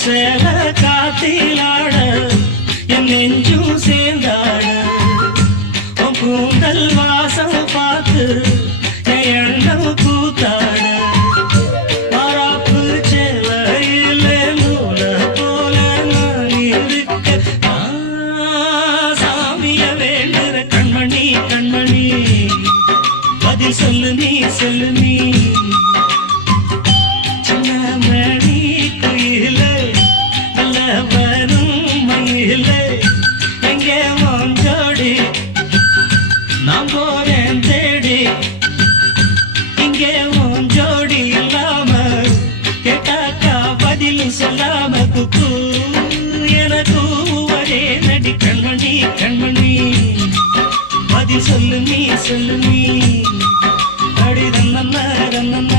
சேல காத்திலாட என் நெஞ்சும் சேர்ந்தாட உன் கூந்தல் வாசம் பார்த்து என் எண்ணம் கூத்தாட மாறாப்பு சேலையில நூல போல நான் இருக்க சாமிய வேண்டுற கண்மணி கண்மணி பதில் சொல்லு நீ சொல்லு நீ நான் போறேன் தேடி இங்கே உன் ஜோடி இல்லாம கேட்டாக்கா பதில் சொல்லாம குக்கு எனக்கு ஒரே நடி கண்மணி கண்மணி பதில் சொல்லு நீ அடி ரன்னம்மா ரன்னம்மா